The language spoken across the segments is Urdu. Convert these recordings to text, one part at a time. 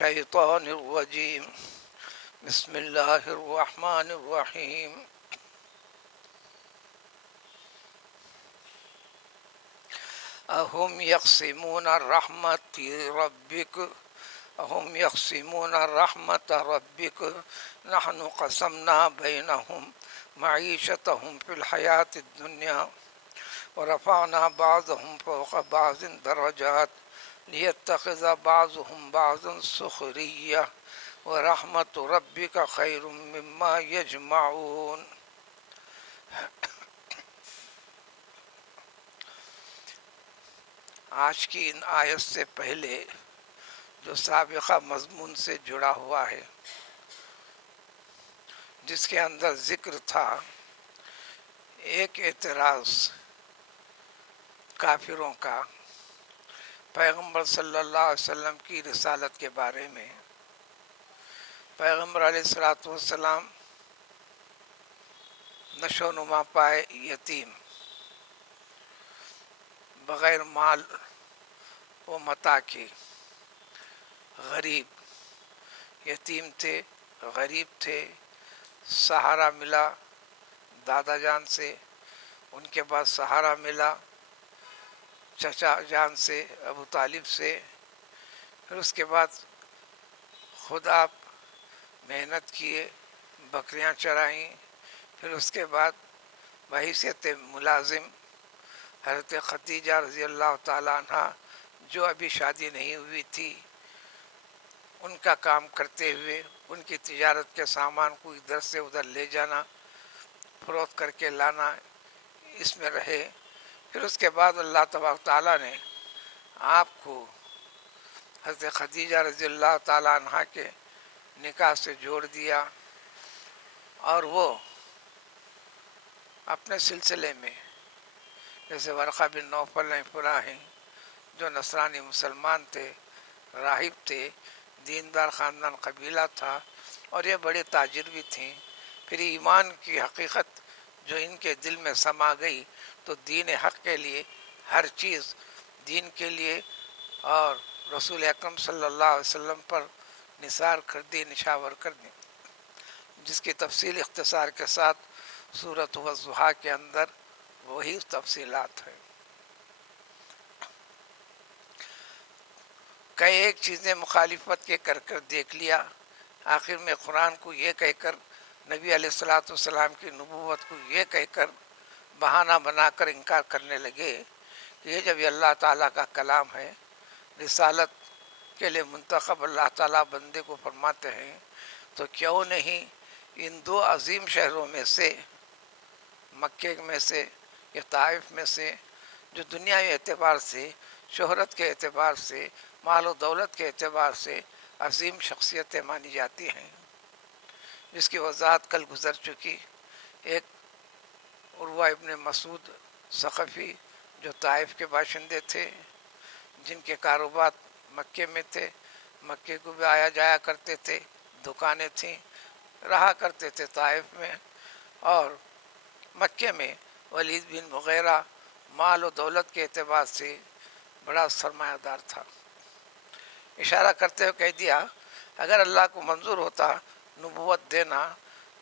الشيطان الرجيم بسم الله الرحمن الرحيم أهم يقسمون رحمة ربك نحن قسمنا بينهم معيشتهم في الحياة الدنيا ورفعنا بعضهم فوق بعض درجات ليتخذ بعضهم بعضا سخرية ورحمة ربك خير مما يجمعون۔ آج کی ان آیت سے پہلے جو سابقہ مضمون سے جڑا ہوا ہے، جس کے اندر ذکر تھا ایک اعتراض کافروں کا پیغمبر صلی اللہ علیہ وسلم کی رسالت کے بارے میں۔ پیغمبر علیہ الصلاۃ والسلام نشو نما پائے یتیم، بغیر مال و متاع کے، غریب، یتیم تھے، غریب تھے، سہارا ملا دادا جان سے، ان کے بعد سہارا ملا چچا جان سے، ابو طالب سے، پھر اس کے بعد خود آپ محنت کیے، بکریاں چرائیں، پھر اس کے بعد بحیثیت ملازم حضرت خدیجہ رضی اللہ تعالیٰ عنہ جو ابھی شادی نہیں ہوئی تھی، ان کا کام کرتے ہوئے ان کی تجارت کے سامان کو ادھر سے ادھر لے جانا، فروخت کر کے لانا، اس میں رہے۔ پھر اس کے بعد اللہ تبارک تعالیٰ نے آپ کو حضرت خدیجہ رضی اللہ تعالیٰ عنہ کے نکاح سے جوڑ دیا، اور وہ اپنے سلسلے میں جیسے ورقہ بن نوفل ابراہیم جو نصرانی مسلمان تھے، راہب تھے، دیندار خاندان قبیلہ تھا، اور یہ بڑے تاجر بھی تھیں۔ پھر ایمان کی حقیقت جو ان کے دل میں سما گئی تو دین حق کے لیے ہر چیز دین کے لیے اور رسول اکرم صلی اللہ علیہ وسلم پر نثار کر دی، نشاور کر دی، جس کی تفصیل اختصار کے ساتھ سورۃ والضحیٰ کے اندر وہی تفصیلات ہیں۔ کئی ایک چیزیں مخالفت کے کر دیکھ لیا، آخر میں قرآن کو یہ کہہ کر، نبی علیہ الصلاۃ والسلام کی نبوت کو یہ کہہ کر بہانہ بنا کر انکار کرنے لگے کہ یہ جب اللہ تعالیٰ کا کلام ہے، رسالت کے لیے منتخب اللہ تعالیٰ بندے کو فرماتے ہیں، تو کیوں نہیں ان دو عظیم شہروں میں سے، مکے میں سے یا طائف میں سے، جو دنیاوی اعتبار سے، شہرت کے اعتبار سے، مال و دولت کے اعتبار سے عظیم شخصیتیں مانی جاتی ہیں، جس کی وضاحت کل گزر چکی۔ ایک عروہ ابن مسعود ثقفی جو طائف کے باشندے تھے، جن کے کاروبار مکے میں تھے، مکے کو بھی آیا جایا کرتے تھے، دکانیں تھیں، رہا کرتے تھے طائف میں، اور مکے میں ولید بن مغیرہ مال و دولت کے اعتبار سے بڑا سرمایہ دار تھا۔ اشارہ کرتے ہوئے کہہ دیا اگر اللہ کو منظور ہوتا نبوت دینا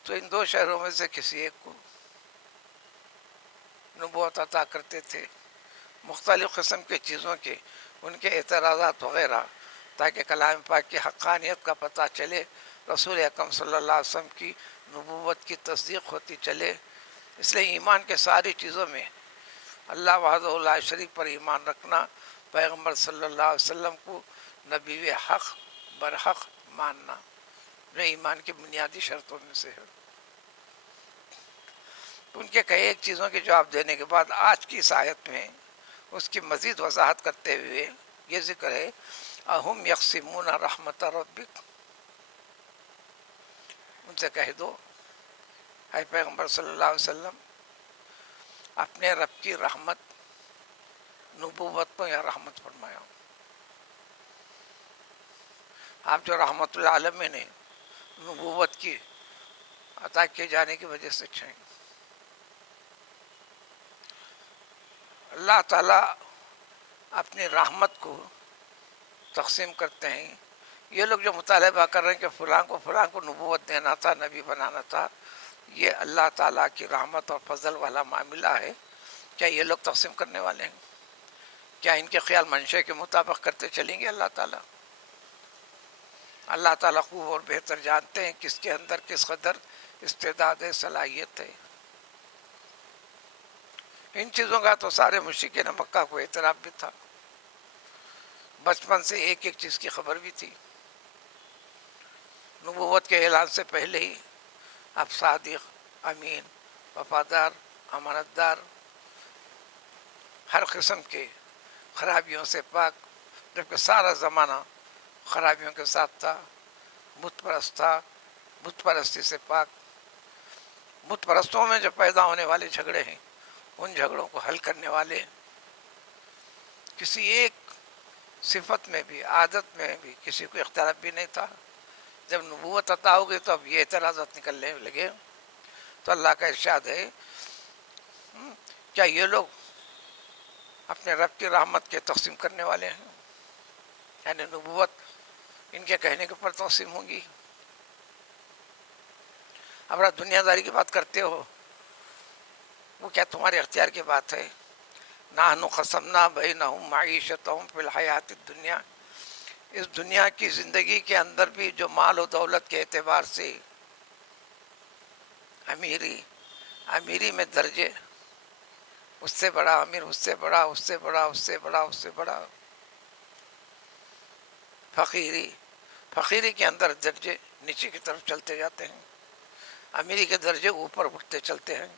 تو ان دو شہروں میں سے کسی ایک کو نبوت عطا کرتے تھے، مختلف قسم کے چیزوں کے، ان کے اعتراضات وغیرہ، تاکہ کلام پاک کی حقانیت کا پتہ چلے، رسول اکرم صلی اللہ علیہ وسلم کی نبوت کی تصدیق ہوتی چلے۔ اس لیے ایمان کے ساری چیزوں میں اللہ وحدہ لا شریک پر ایمان رکھنا، پیغمبر صلی اللہ علیہ وسلم کو نبی حق برحق ماننا، جو ایمان کی بنیادی شرطوں میں سے ہے۔ ان کے کئی ایک چیزوں کے جواب دینے کے بعد آج کی اس آیت میں اس کی مزید وضاحت کرتے ہوئے یہ ذکر ہے اہم یقسمون رحمت ربک، ان سے کہہ دو اے پیغمبر صلی اللہ علیہ وسلم، اپنے رب کی رحمت، نبوت کو یا رحمت فرمایا، آپ جو رحمت العالمین نے نبوت کی عطا کیے جانے کی وجہ سے چھیں۔ اللہ تعالیٰ اپنی رحمت کو تقسیم کرتے ہیں یہ لوگ جو مطالبہ کر رہے ہیں کہ فلاں کو نبوت دینا تھا، نبی بنانا تھا، یہ اللہ تعالیٰ کی رحمت اور فضل والا معاملہ ہے؟ کیا یہ لوگ تقسیم کرنے والے ہیں؟ کیا ان کے خیال منشے کے مطابق کرتے چلیں گے اللہ تعالیٰ؟ اللہ تعالیٰ خوب اور بہتر جانتے ہیں کس کے اندر کس قدر استعداد صلاحیت ہے۔ ان چیزوں کا تو سارے مشرکین مکہ کو اعتراف بھی تھا، بچپن سے ایک ایک چیز کی خبر بھی تھی۔ نبوت کے اعلان سے پہلے ہی اب صادق، امین، وفادار، امانت دار، ہر قسم کے خرابیوں سے پاک، جبکہ سارا زمانہ خرابیوں کے ساتھ تھا، بت پرست تھا، بت پرستی سے پاک۔ بت پرستوں میں جو پیدا ہونے والے جھگڑے ہیں، ان جھگڑوں کو حل کرنے والے، کسی ایک صفت میں بھی، عادت میں بھی کسی کو اختلاف بھی نہیں تھا۔ جب نبوت عطا ہو گئی تو اب یہ اعتراضات نکلنے لگے۔ تو اللہ کا ارشاد ہے، کیا یہ لوگ اپنے رب کی رحمت کے تقسیم کرنے والے ہیں؟ یعنی نبوت ان کے کہنے کے اوپر تقسیم ہوگی؟ اب آپ دنیا داری کی بات کرتے ہو، وہ کیا تمہارے اختیار کی بات ہے؟ نحن قسمنا بینہم معیشتہم فی الحیات الدنیا، اس دنیا کی زندگی کے اندر بھی جو مال و دولت کے اعتبار سے امیری میں درجے، اس سے بڑا امیر، اس سے بڑا، اس سے بڑا، اس سے بڑا، اس سے بڑا، فقیری کے اندر درجے نیچے کی طرف چلتے جاتے ہیں، امیری کے درجے اوپر اٹھتے چلتے ہیں،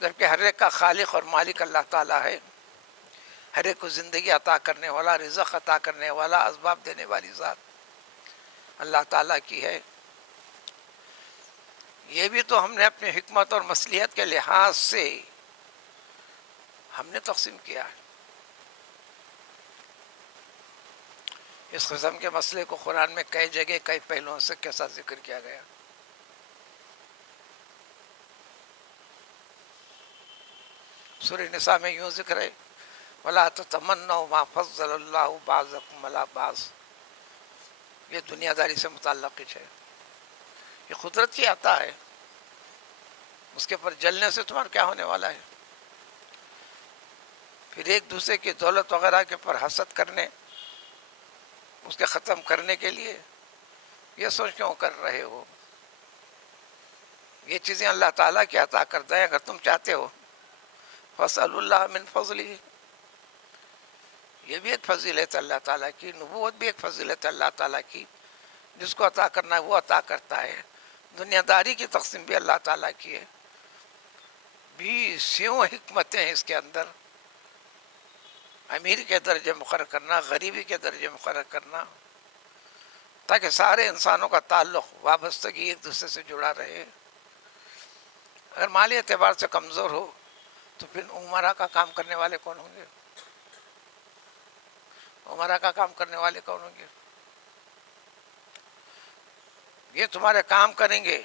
جبکہ ہر ایک کا خالق اور مالک اللہ تعالیٰ ہے۔ ہر ایک کو زندگی عطا کرنے والا، رزق عطا کرنے والا، اسباب دینے والی ذات اللہ تعالیٰ کی ہے۔ یہ بھی تو ہم نے اپنے حکمت اور مصلحت کے لحاظ سے ہم نے تقسیم کیا ہے۔ اس قسم کے مسئلے کو قرآن میں کئی جگہ کئی پہلوؤں سے کیسا ذکر کیا گیا۔ سورہ نساء میں یوں ذکر ہے، وَلَا تَتَمَنَّوْا مَا فَضَّلَ اللَّهُ بَعْضَكُمْ عَلَىٰ بَعْضٍ، یہ دنیا داری سے متعلق ہے، یہ قدرت کی عطا ہے، اس کے پر جلنے سے تمہارا کیا ہونے والا ہے؟ پھر ایک دوسرے کی دولت وغیرہ کے پر حسد کرنے، اس کے ختم کرنے کے لیے یہ سوچ کیوں کر رہے ہو؟ یہ چیزیں اللہ تعالیٰ کی عطا کردہ ہیں، اگر تم چاہتے ہو فَاسْأَلُوا اللَّهَ مِنْ فَضْلِهِ، یہ بھی ایک فضیلت اللہ تعالیٰ کی، نبوت بھی ایک فضیلت اللہ تعالیٰ کی، جس کو عطا کرنا ہے وہ عطا کرتا ہے۔ دنیا داری کی تقسیم بھی اللہ تعالیٰ کی ہے، 20 حکمتیں ہیں اس کے اندر، امیر کے درجے مقرر کرنا، غریبی کے درجے مقرر کرنا، تاکہ سارے انسانوں کا تعلق، وابستگی ایک دوسرے سے جڑا رہے۔ اگر مالی اعتبار سے کمزور ہو تو پھر عمرہ کا کام کرنے والے کون ہوں گے؟ عمرہ کا کام کرنے والے کون ہوں گے؟ یہ تمہارے کام کریں گے،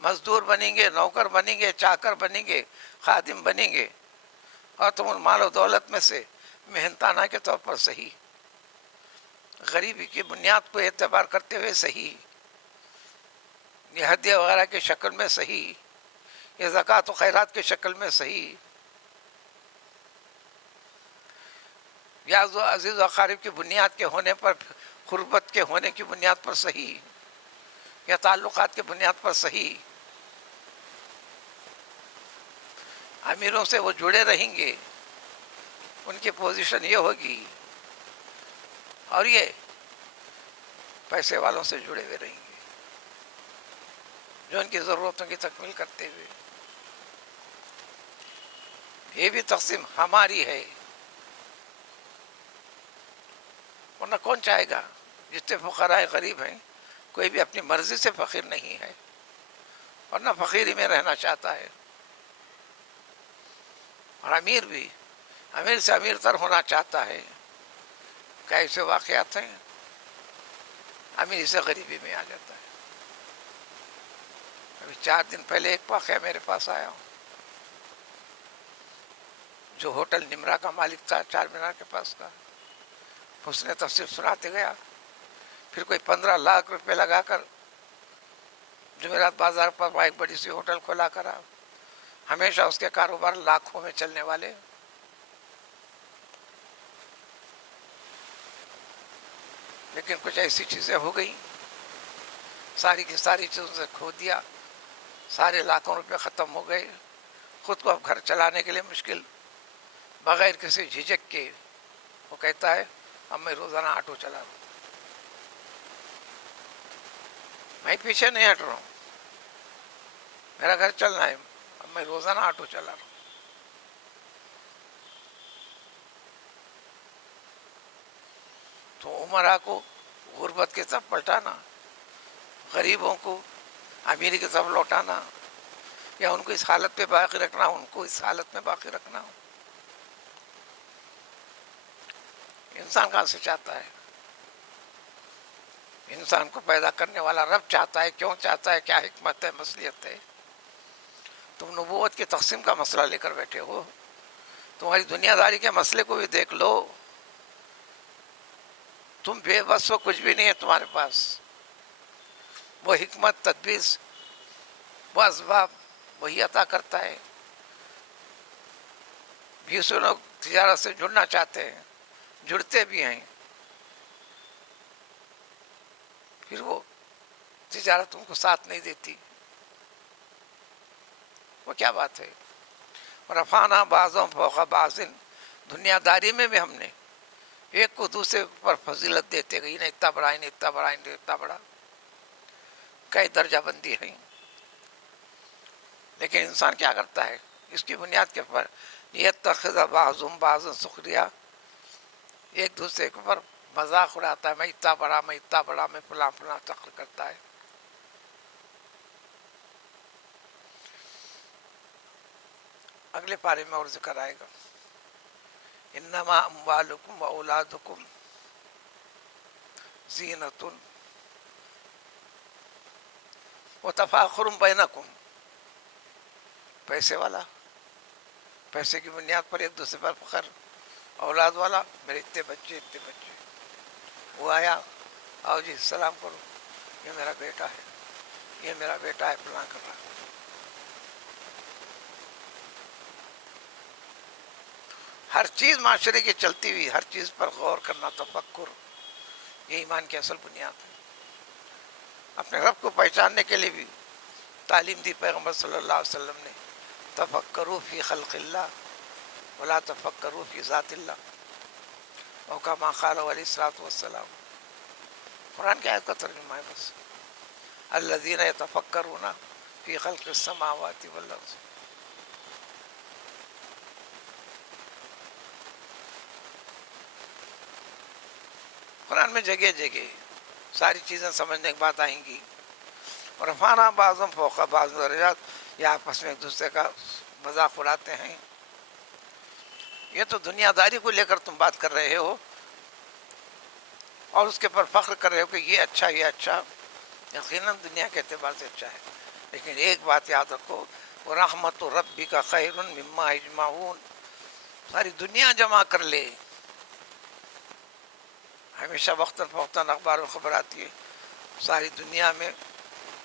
مزدور بنیں گے، نوکر بنیں گے، چاکر بنیں گے، خادم بنیں گے، اور تم ان مال و دولت میں سے محنتانہ کے طور پر صحیح، غریبی کی بنیاد کو اعتبار کرتے ہوئے صحیح، یہ ہدیہ وغیرہ کی شکل میں صحیح، یہ زکوٰۃ و خیرات کی شکل میں صحیح، یا عزیز و اقارب کی بنیاد کے ہونے پر، قربت کے ہونے کی بنیاد پر صحیح، یا تعلقات کی بنیاد پر صحیح، امیروں سے وہ جڑے رہیں گے، ان کی پوزیشن یہ ہوگی، اور یہ پیسے والوں سے جڑے ہوئے رہیں گے، جو ان کی ضرورتوں کی تکمیل کرتے ہوئے۔ یہ بھی تقسیم ہماری ہے، ورنہ کون چاہے گا؟ جتنے فقراء غریب ہیں، کوئی بھی اپنی مرضی سے فقیر نہیں ہے، ورنہ فقیری میں رہنا چاہتا ہے۔ اور امیر بھی امیر سے امیر تر ہونا چاہتا ہے۔ کیا ایسے واقعات ہیں؟ امیری سے غریبی میں آ جاتا ہے۔ ابھی 4 دن پہلے ایک واقعہ میرے پاس آیا، جو ہوٹل نمرا کا مالک تھا، چار مینار کے پاس کا، اس نے تفسیر سناتے گیا. پھر کوئی 15 لاکھ روپے لگا کر جمعرات بازار پر وہاں ایک بڑی سی ہوٹل کھولا کرا. ہمیشہ اس کے کاروبار لاکھوں میں چلنے والے. لیکن کچھ ایسی چیزیں ہو گئیں، ساری کی ساری چیزوں سے کھو دیا، سارے لاکھوں روپے ختم ہو گئے. خود کو اب گھر چلانے کے لیے مشکل. بغیر کسی جھجک کے وہ کہتا ہے اب میں روزانہ آٹو چلا رہا ہوں، میں پیچھے نہیں ہٹ رہا ہوں، میرا گھر چلنا ہے، اب میں روزانہ آٹو چلا رہا ہوں. تو عمرا کو غربت کی طرف پلٹانا، غریبوں کو امیری کی طرف لوٹانا، یا ان کو اس حالت پہ باقی رکھنا، ان کو اس حالت میں باقی رکھنا، انسان کہاں سے چاہتا ہے؟ انسان کو پیدا کرنے والا رب چاہتا ہے. کیوں چاہتا ہے؟ کیا حکمت ہے، مصلحت ہے؟ تم نبوت کی تقسیم کا مسئلہ لے کر بیٹھے ہو، تمہاری دنیا داری کے مسئلے کو بھی دیکھ لو. تم بے بس ہو، کچھ بھی نہیں ہے تمہارے پاس. وہ حکمت، تدبیر، وہ اسباب وہی عطا کرتا ہے. 20 لوگ تجارت سے جڑنا چاہتے ہیں، جڑتے بھی ہیں، پھر وہ تجارت ان کو ساتھ نہیں دیتی. وہ کیا بات ہے؟ رفعنا بعضهم فوق بعض، دنیا داری میں بھی ہم نے ایک کو دوسرے پر فضیلت دیتے گئی، انہیں اتنا بڑا، انہیں اتنا بڑا، انہیں اتنا بڑا، کئی درجہ بندی ہے. لیکن انسان کیا کرتا ہے؟ اس کی بنیاد کے پر یتخذ بعضهم بعضا سخریا، ایک دوسرے کے پر مذاق اڑاتا ہے، میں اتنا بڑا، میں اتنا بڑا، میں فلاں فلاں فخر کرتا ہے. اگلے پارے میں اور ذکر آئے گا، انما اموالکم و اولادکم زینۃ و تفاخر بینکم. پیسے والا، پیسے کی بنیاد پر ایک دوسرے پر فخر. اولاد والا، میرے اتنے بچے، اتنے بچے. وہ آیا، آؤ جی سلام کرو، یہ میرا بیٹا ہے، یہ میرا بیٹا ہے، فلاں کر رہا. ہر چیز معاشرے کی چلتی ہوئی، ہر چیز پر غور کرنا، تفکر، یہ ایمان کی اصل بنیاد ہے. اپنے رب کو پہچاننے کے لیے بھی تعلیم دی پیغمبر صلی اللہ علیہ وسلم نے، تفکروا فی خلق اللہ ولا تفکروا فی ذات اللہ، او کما قال علیہ الصلوۃ والسلام. قرآن کی آیت کا ترجمہ ہے بس، الذین یتفکرون فی خلق السماوات والارض. قرآن میں جگہ جگہ ساری چیزیں سمجھنے کے بعد آئیں گی. اور رفعنا بعضهم فوق بعض درجات، یہ آپس میں ایک دوسرے کا مذاق اڑاتے ہیں. یہ تو دنیا داری کو لے کر تم بات کر رہے ہو اور اس کے پر فخر کر رہے ہو کہ یہ اچھا، یہ اچھا. یقیناً دنیا کے اعتبار سے اچھا ہے، لیکن ایک بات یاد رکھو، رحمت ربک خیر مما یجمعون. ساری دنیا جمع کر لے، ہمیشہ وقتاً فوقتاً اخبار میں خبر آتی ہے، ساری دنیا میں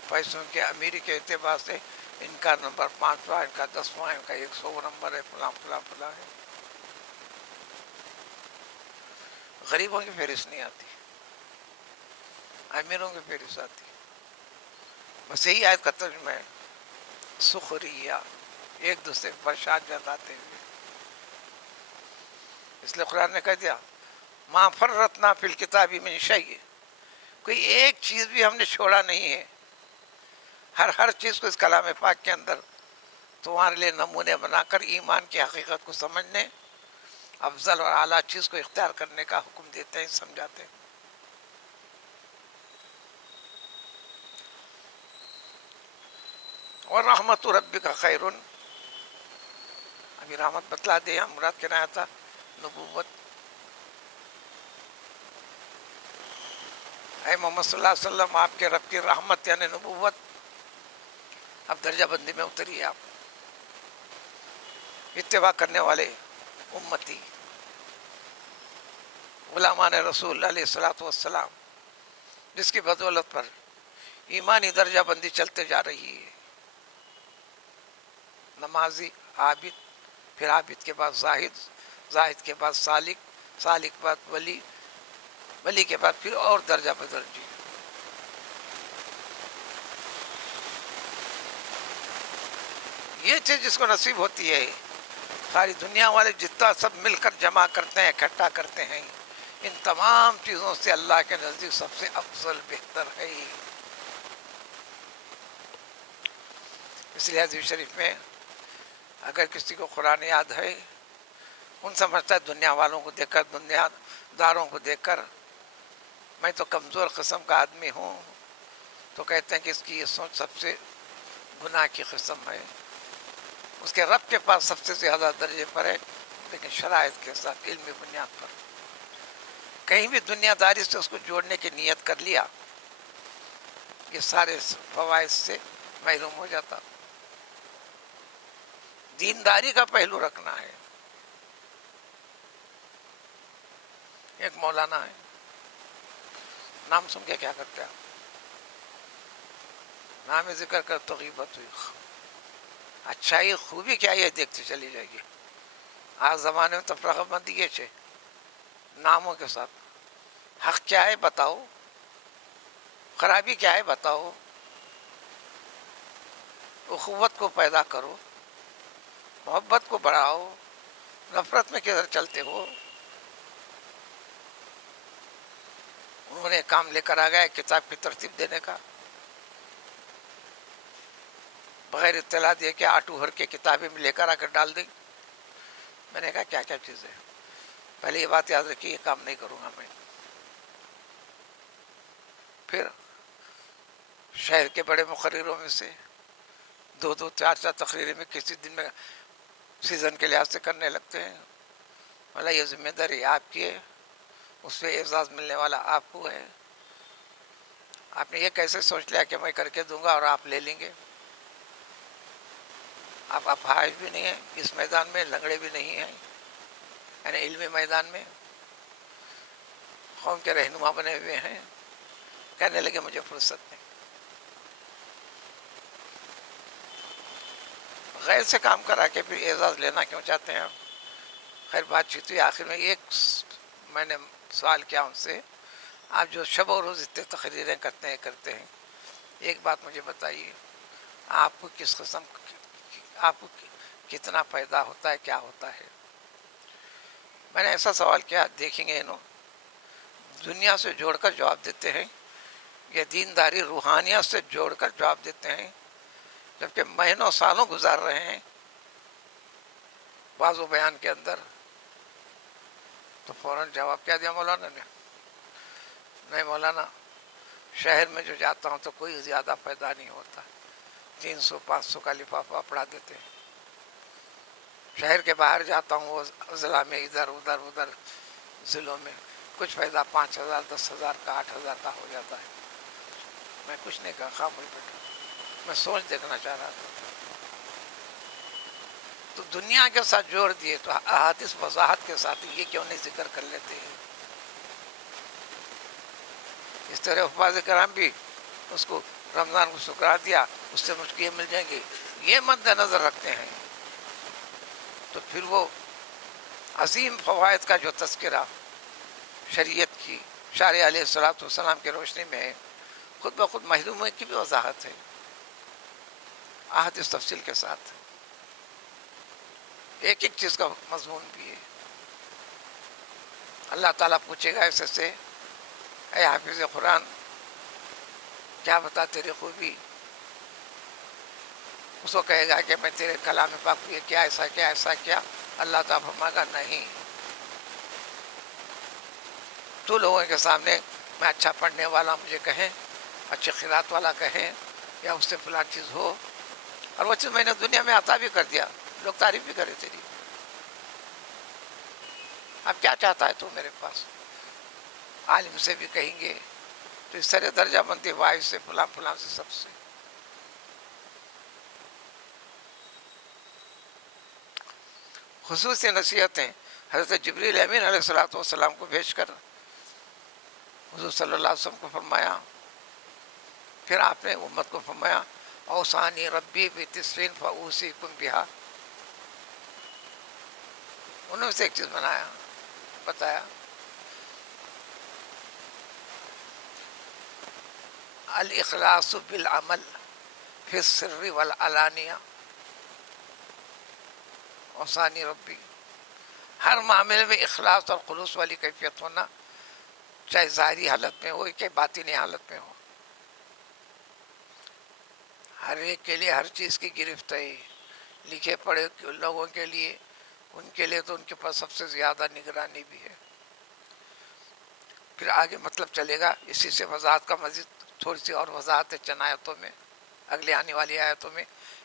پیسوں کے امیری کے اعتبار سے ان کا نمبر 5واں، ان کا 10واں، ان کا 100 نمبر ہے، فلاں فلاں فلاں ہے. غریبوں کی فہرست نہیں آتی، امیروں کی فہرست آتی. بس یہی آیت کا ترجمہ ہے، سخریہ، ایک دوسرے پر شان جتاتے ہوئے. اس لیے قرآن نے کہہ دیا ما فرطنا فی الکتاب من شیء، کوئی ایک چیز بھی ہم نے چھوڑا نہیں ہے. ہر چیز کو اس کلام پاک کے اندر تمہارے لیے نمونے بنا کر ایمان کی حقیقت کو سمجھنے، افضل اور اعلیٰ چیز کو اختیار کرنے کا حکم دیتے ہیں، سمجھاتے ہیں. اور رحمت ربک خیر، ابھی رحمت بتلا دے، مراد کیا نہ تھا؟ نبوت. اے محمد صلی اللہ علیہ وسلم، آپ کے رب کی رحمت یعنی نبوت اب درجہ بندی میں اتری. آپ اتباع کرنے والے امتی، غلامان رسول علیہ الصلوۃ والسلام، جس کی بدولت پر ایمانی درجہ بندی چلتے جا رہی ہے. نمازی، عابد، پھر عابد کے بعد زاہد، زاہد کے بعد سالک، سالک کے بعد ولی، ولی کے بعد پھر اور درجہ بدرجی. یہ چیز جس کو نصیب ہوتی ہے، ساری دنیا والے جتنا سب مل کر جمع کرتے ہیں، اکٹھا کرتے ہیں، ان تمام چیزوں سے اللہ کے نزدیک سب سے افضل بہتر ہے. اس لیے حدیث شریف میں اگر کسی کو قرآن یاد ہے، ان سمجھتا ہے دنیا والوں کو دیکھ کر، دنیا داروں کو دیکھ کر میں تو کمزور قسم کا آدمی ہوں، تو کہتے ہیں کہ اس کی یہ سوچ سب سے گناہ کی قسم ہے. اس کے رب کے پاس سب سے زیادہ درجے پر ہے، لیکن شرائط کے ساتھ، علمی بنیاد پر. کہیں بھی دنیا داری سے اس کو جوڑنے کی نیت کر لیا، یہ سارے فوائد سے محروم ہو جاتا. دینداری کا پہلو رکھنا ہے. ایک مولانا ہے، نام سن کے کیا کرتے ہیں؟ نام ذکر کر تو غیبت ہوئی. اچھائی خوبی کیا یہ دیکھتی چلی جائے گی. آج زمانے میں تفرقہ بندی ہے ناموں کے ساتھ. حق کیا ہے بتاؤ، خرابی کیا ہے بتاؤ، اخوت کو پیدا کرو، محبت کو بڑھاؤ، نفرت میں کدھر چلتے ہو. انہوں نے کام لے کر آ گیا کتاب کی ترتیب دینے کا، بغیر اطلاع دیے کہ آٹو بھر کے کتابیں میں لے کر آ کر ڈال دیں. میں نے کہا کیا کیا چیز ہے؟ پہلے یہ بات یاد رکھیے، یہ کام نہیں کروں گا میں. پھر شہر کے بڑے مقرروں میں سے دو دو چار چار تقریریں میں کسی دن میں سیزن کے لحاظ سے کرنے لگتے ہیں. بولا یہ ذمہ داری آپ کی ہے، اس پہ اعزاز ملنے والا آپ کو ہے. آپ نے یہ کیسے سوچ لیا کہ میں کر کے دوں گا اور آپ لے لیں گے؟ آپ اپاہج بھی نہیں ہیں اس میدان میں، لنگڑے بھی نہیں ہیں، یعنی علمی میدان میں قوم کے رہنما بنے ہوئے ہیں. کہنے لگے مجھے فرصت نہیں. غیر سے کام کرا کے پھر اعزاز لینا کیوں چاہتے ہیں آپ؟ خیر بات چیت ہوئی. آخر میں ایک میں نے سوال کیا ان سے، آپ جو شب و روز اتنے تقریریں کرتے ہیں، ایک بات مجھے بتائیے، آپ کو کس قسم، آپ کو کتنا فائدہ ہوتا ہے، کیا ہوتا ہے؟ میں نے ایسا سوال کیا، دیکھیں گے انہوں دنیا سے جوڑ کر جواب دیتے ہیں یا دینداری روحانیت سے جوڑ کر جواب دیتے ہیں، جبکہ مہینوں سالوں گزار رہے ہیں بعض و بیان کے اندر. تو فوراً جواب کیا دیا مولانا نے؟ نہیں مولانا، شہر میں جو جاتا ہوں تو کوئی زیادہ پیدا نہیں ہوتا، 300-500 کا لفافہ پڑھا دیتے ہیں. شہر کے باہر جاتا ہوں، وہ ضلع میں ادھر ضلعوں میں کچھ فائدہ 5,000 10,000 کا 8,000 کا ہو جاتا ہے. میں کچھ نہیں کہا، خاموش بیٹھا. میں سوچ دیکھنا چاہ رہا تھا. تو دنیا کے ساتھ جوڑ دیے تو احادیث وضاحت کے ساتھ یہ کیوں نہیں ذکر کر لیتے ہیں؟ اس طرح حفاظ کرام بھی اس کو رمضان کو سکرا دیا، اس سے مشکل مل جائیں گے، یہ مد نظر رکھتے ہیں. تو پھر وہ عظیم فوائد کا جو تذکرہ شریعت کی شارع علیہ الصلوۃ والسلام کی روشنی میں ہے، خود بخود محروم کی بھی وضاحت ہے، احادیث تفصیل کے ساتھ، ایک ایک چیز کا مضمون بھی ہے. اللہ تعالیٰ پوچھے گا ایسے سے، اے حافظ قرآن کیا بتا تیری خوبی؟ اس کو کہے گا کہ میں تیرے کلام پاک کو یہ کیا ایسا کیا ایسا کیا. اللہ تعالیٰ فرمائے گا نہیں، تو لوگوں کے سامنے میں اچھا پڑھنے والا مجھے کہیں، اچھی قرات والا کہیں، یا اس سے فلاں چیز ہو، اور وہ چیز میں نے دنیا میں عطا بھی کر دیا، لوگ تعریف بھی کرے تیری. اب کیا چاہتا ہے تو میرے پاس؟ عالم سے بھی کہیں گے تو اس طرح درجہ بنتی، وائف سے، فلاں فلاں سے، سب سے. خصوصی نصیحتیں حضرت جبریل امین علیہ الصلوۃ والسلام کو بھیج کر حضور صلی اللہ علیہ وسلم کو فرمایا، پھر آپ نے امت کو فرمایا اوصانی ربی بتسعین فاوصیکم بہا، انہوں سے ایک چیز بتایا الاخلاص بالعمل فی السر والعلانیہ، اوصانی ربی، ہر معاملے میں اخلاص اور خلوص والی کیفیت ہونا، چاہے ظاہری حالت میں ہو کہ باطنی حالت میں ہو، ہر ایک کے لیے ہر چیز کی گرفت ہے، لکھے پڑھے لوگوں کے لیے، ان کے لیے تو ان کے پاس سب سے زیادہ نگرانی بھی ہے۔ پھر آگے مطلب چلے گا، اسی سے وضاحت کا مزید تھوڑی سی اور وضاحت ہے چند آیتوں میں، اگلے آنے والی آیتوں میں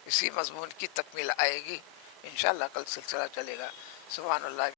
اسی مضمون کی تکمیل آئے گی انشاءاللہ، کل سلسلہ چلے گا۔ سبحان اللہ۔